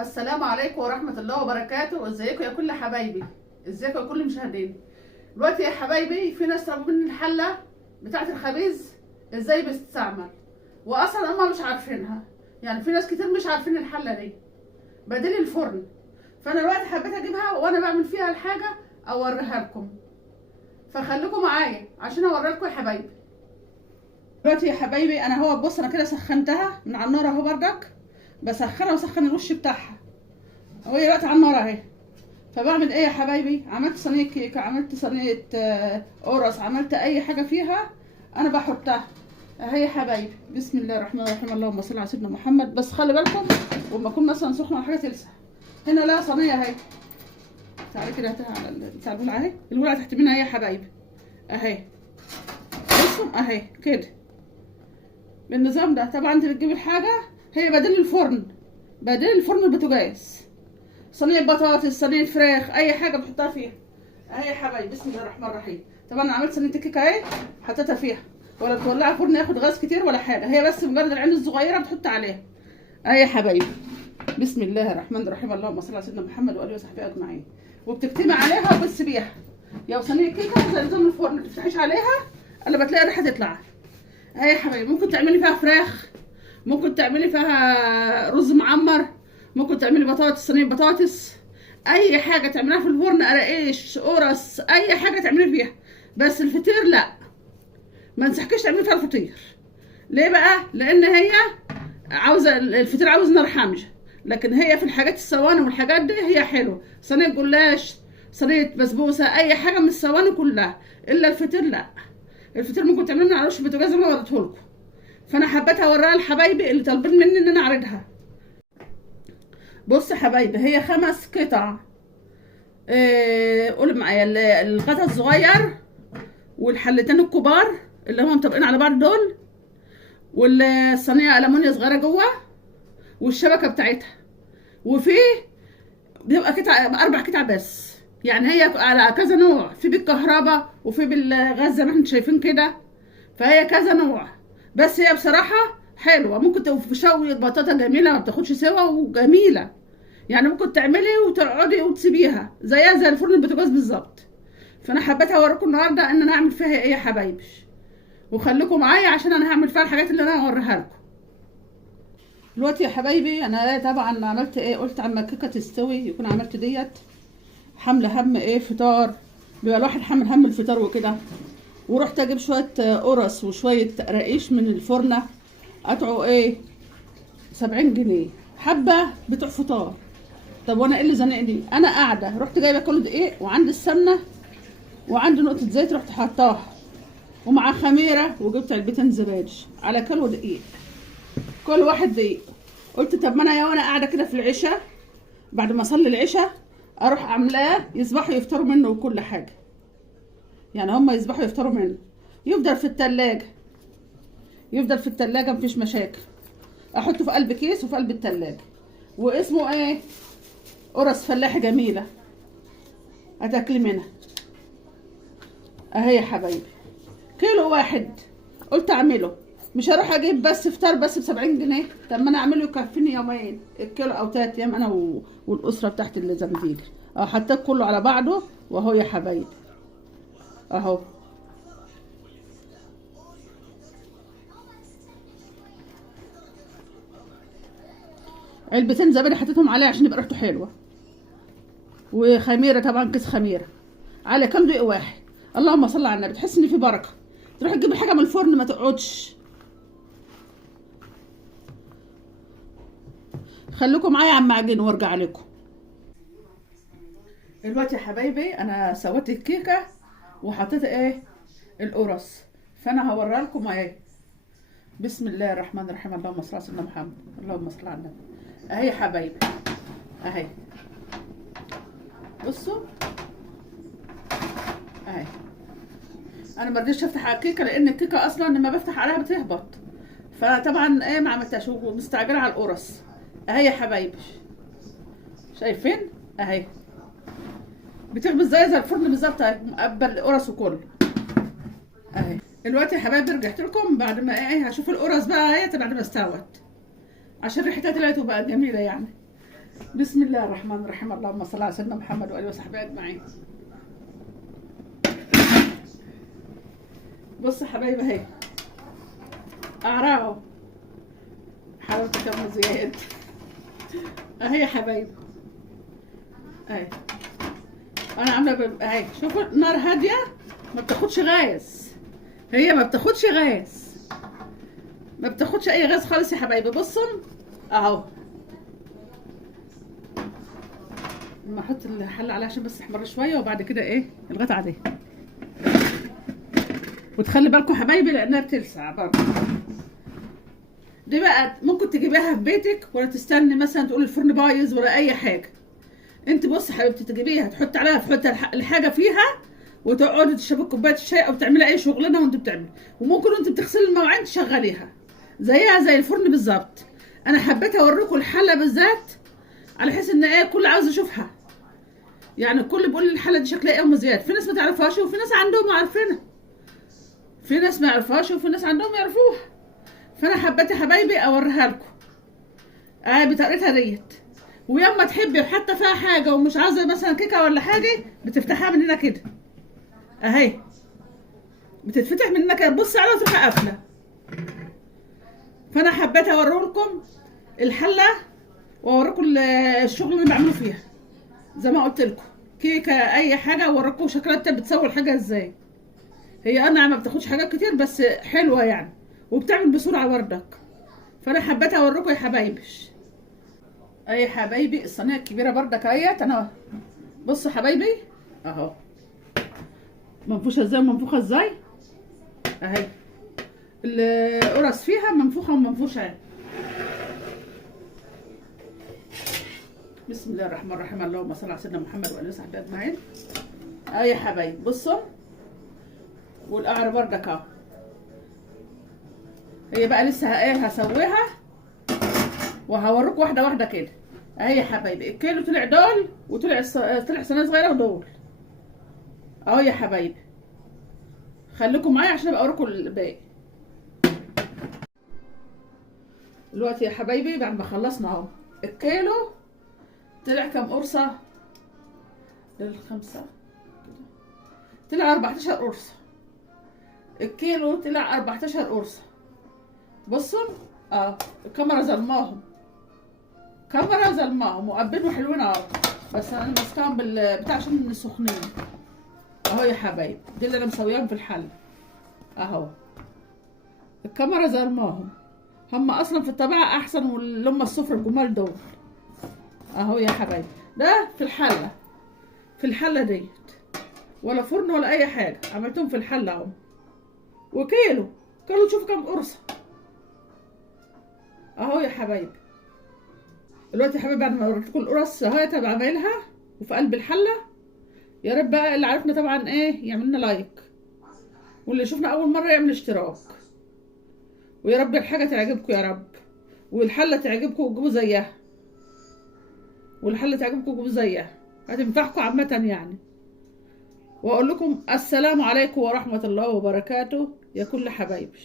السلام عليكم ورحمة الله وبركاته. ازيكم يا كل حبايبي، ازيكم يا كل مشاهديني. دلوقتي يا حبايبي في ناس طلبوا مني الحلة بتاعة الخبيز ازاي بتستعمل، واصلا هما مش عارفينها. يعني في ناس كتير مش عارفين الحلة دي بديل الفرن. فانا دلوقتي حبيت اجيبها وانا بعمل فيها الحاجة اوريها لكم، فخليكم معايا عشان اوريها لكم يا حبايبي. دلوقتي يا حبايبي انا هو بص انا كده سخنتها من على النار اهو، بردك بسخنها وسخن الوش بتاعها وهي دلوقتي على النار اهي. فبعمل ايه يا حبايبي؟ عملت صينيه كيكه، عملت صينيه قرص، عملت اي حاجه فيها انا بحطها اهي يا حبايبي. بسم الله الرحمن الرحيم، اللهم صل على سيدنا محمد. بس خلي بالكم وما اكون مثلا سخنه حاجه تلسع. هنا لا صينيه اهي، تعالي كده على بتاع الولعه اهي، الولعه تحت منها اهي يا حبايبي اهي. بصوا اهي كده بالنظام ده. طبعا انت بتجيبي الحاجه هي بديل الفرن، بديل الفرن البوتاجاز، صينيه بطاطس، صينيه فراخ، اي حاجه بتحطها فيها اهي يا حبايبي. بسم الله الرحمن الرحيم. طبعا انا عملت صينيه الكيكه اهي حطيتها فيها، ولا بتولعها فرن ياخد غاز كتير ولا حاجه، هي بس مجرد العين الصغيره بتحط عليها اهي يا حبايبي. بسم الله الرحمن الرحيم، اللهم صل على سيدنا محمد واله وصحبه اجمعين. وبتكتمي عليها وبتسيبيها يا صينيه كيكه زي نظام الفرن، ما تفتحيش عليها الا بتلاقي الريحه تطلع اهي يا حبايبي. ممكن تعملي فيها فراخ، ممكن تعملي فيها رز معمر، ممكن تعملي بطاطس، صينيه بطاطس، اي حاجه تعمليها في الفرن، قراقيش، قرص، اي حاجه تعملي فيها. بس الفطير لا، ما انصحكيش تعملي فيها الفطير. ليه بقى؟ لان هي عاوزه الفطير عاوز نار حاميه، لكن هي في الحاجات الصواني والحاجات دي هي حلوه. صينيه جلاش، صينيه بسبوسه، اي حاجه من الصواني كلها، الا الفطير لا. الفطير ممكن تعمليه على وش البوتاجاز زي ما وريته لكم. فانا حبيت اوريها لحبايبي اللي طالبين مني ان انا اعرضها. بص يا حبايبي، هي 5 قطع. قولي معايا، الغطا الصغير والحلتين الكبار اللي هم مطبقين على بعض دول، والصينيه المونيا صغيره جوه، والشبكه بتاعتها. وفي بيبقى قطع 4 قطع بس. يعني هي على كذا نوع، في بالكهرباء وفي بالغاز زي ما احنا شايفين كده، فهي كذا نوع. بس هي بصراحه حلوه، ممكن تشوي بطاطا جميله ما بتاخدش سوا وجميله. يعني ممكن تعملي وتقعدي وتسيبيها زيها زي الفرن البوتاجاز بالظبط. فانا حبيت اوريكم النهارده ان انا هعمل فيها ايه يا حبايبي، وخليكم معايا عشان انا هعمل فيها الحاجات اللي انا هوريها لكم دلوقتي يا حبايبي. انا طبعا عملت ايه، قلت اما الكيكه تستوي يكون عملت ديت حمله هم ايه فطار، بيبقى الواحد حامل هم الفطار وكده. ورحت اجيب شويه قرص وشويه رقيش من الفرنه، قطعوا ايه 70 جنيه حبه بتوع فطار. طب وانا ايه اللي زنقني؟ انا قاعده رحت جايبه كيلو دقيق وعندي السمنه وعندي نقطه زيت، رحت حطاها ومع خميره، وجبت علبتين زبادي على كيلو دقيق، كل واحد دقيق. قلت طب ما انا وانا قاعده كده في العشاء بعد ما اصلي العشاء اروح عاملاه يصبحوا يفطروا منه وكل حاجه. يعني هم يصبحوا يفطروا منه، يفضل في التلاجة، يفضل في التلاجة مفيش مشاكل. احطه في قلب كيس وفي قلب التلاجة. واسمه ايه؟ قرص فلاحي جميله، هتاكلي منها اهي يا حبايبي. كيلو واحد قلت اعمله، مش هروح اجيب بس فطار بس ب70 جنيه. طب ما انا اعمله يكفيني يومين، الكيلو او 3 ايام انا والاسره بتاعتي اللي زنزيلي. اهو حطيت كله على بعضه واهو يا حبايبي اهو. علبتين زبادي حطيتهم عليه عشان يبقى ريحته حلوه، وخميره طبعا كيس خميره على كام دقيق واحد. اللهم صل على النبي، تحس ان في بركه. تروح تجيب حاجه من الفرن ما تقعدش. خليكم معايا عم عجين وارجع لكم دلوقتي يا حبايبي. انا سويت الكيكه وحطيت ايه القرص، فانا هوريها لكم اهي. بسم الله الرحمن الرحيم، اللهم صل على سيدنا محمد، اللهم صل على النبي اهي يا حبايبي اهي. بصوا اهي. انا ما رضيتش افتح على الكيكه لان الكيكه اصلا لما بفتح عليها بتهبط، فطبعا ايه ما عملتهاش ومستعجله على القرص اهي يا حبايبي. شايفين اهي بتخبز زي الفرن بالظبط، مقبل القرص وكله اهي. دلوقتي يا حبايبي رجعت لكم بعد ما ايه هشوف القرص بقى اهي بعد ما استوت، عشان ريحتها طلعت وبقت جميله يعني. بسم الله الرحمن الرحيم، اللهم صل على سيدنا محمد واله وصحبه اجمعين. بص يا حبايبي اهي اعراض حلاوتك يا ام زياد اهي يا حبايبي اهي. انا عامله اهي، شوفوا النار هاديه ما بتاخدش غاز، هي ما بتاخدش غاز، ما بتاخدش اي غاز خالص يا حبايبي. بصوا اهو، اما احط الحله عليها عشان بس تحمر شويه وبعد كده ايه الغطا عليها. وتخلي بالكم يا حبايبي لانها بتلسع برضه. دي بقى ممكن تجيبيها في بيتك ولا تستني مثلا تقول الفرن بايظ ولا اي حاجه. انت بصي حبيبتي تجيبيها تحطي عليها الحاجه فيها وتقعدي تشربي كوبايه الشاي او تعملي اي شغلانه وانت بتعملي، وممكن وانت بتغسلي المواعين تشغليها زيها زي الفرن بالظبط. انا حبيت اوريكم الحله بالذات على حيث ان ايه كل عاوز يشوفها، يعني الكل بيقول لي الحله دي شكلها ايه ام زياد. في ناس ما تعرفهاش وفي ناس عندهم عارفينها، في ناس ما يعرفوهاش وفي ناس عندهم يعرفوها. فانا حبيت يا حبايبي اوريها لكم بطريقتها ديت. ويوم ما تحبي حتى فيها حاجه ومش عايزه مثلا كيكه ولا حاجه بتفتحها من هنا كده اهي، بتتفتح من هنا كده، بصي عليها وتروحي قافله. فانا حبيت اوريكم الحله واوريكم الشغل اللي بعمله فيها زي ما قلت لكم، كيكه اي حاجه اوريكم شكلها بتسوي الحاجه ازاي. هي انا ما بتاخدش حاجات كتير بس حلوه يعني وبتعمل بسرعه بردك. فانا حبيت اوريكم يا حبايبي اي حبايبي الصينيه الكبيره بردك اهيت. انا بصوا حبايبي اهو منفوشه ازاي ومنفوخه ازاي اهي، القرص فيها منفوخه ومنفوشه. بسم الله الرحمن الرحيم، اللهم صل على سيدنا محمد واله وصحبه اجمعين. اهي يا حبايبي بصوا، والقعر بردك اهو. هي بقى لسه ايه هسويها وهوريكم واحده واحده كده اهي يا حبايبي. الكيلو طلع دول وطلع طلع صينيه صغيره ودول اهو يا حبايبي. خليكم معايا عشان ابقى اوريكم الباقي. دلوقتي يا حبايبي بعد ما خلصنا اهو الكيلو طلع كام قرصه للخمسه، طلع 14 قرصه. الكيلو طلع 14 قرصه. بصوا الكاميرا ظلماهم، كاميرا ظلماهم وقبين وحلوين اهو، بس انا ماسكاهم بالبتاع عشان سخنين اهو يا حبايبي. دي اللي انا مسوياهم في الحله اهو. الكاميرا ظلماهم، هم اصلا في الطبيعه احسن واللي هم الصفر الجمال دول اهو يا حبايبي. ده في الحله، في الحله ديت ولا فرن ولا اي حاجه، عملتهم في الحله اهو. وكيلو تشوفوا كام قرصه اهو يا حبايبي. دلوقتي يا حبايبي بعد ما وريتكم القرص اهي تبقى عاملها وفي قلب الحله. يا رب بقى اللي عرفنا طبعا ايه يعمل لنا لايك، واللي يشوفنا اول مره يعمل اشتراك. ويا رب الحاجه تعجبكم يا رب، والحله تعجبكم وتجيبوا زيها، والحله تعجبكم وتجيبوا زيها هتنفعكم عامه يعني. واقول لكم السلام عليكم ورحمه الله وبركاته يا كل حبايبي.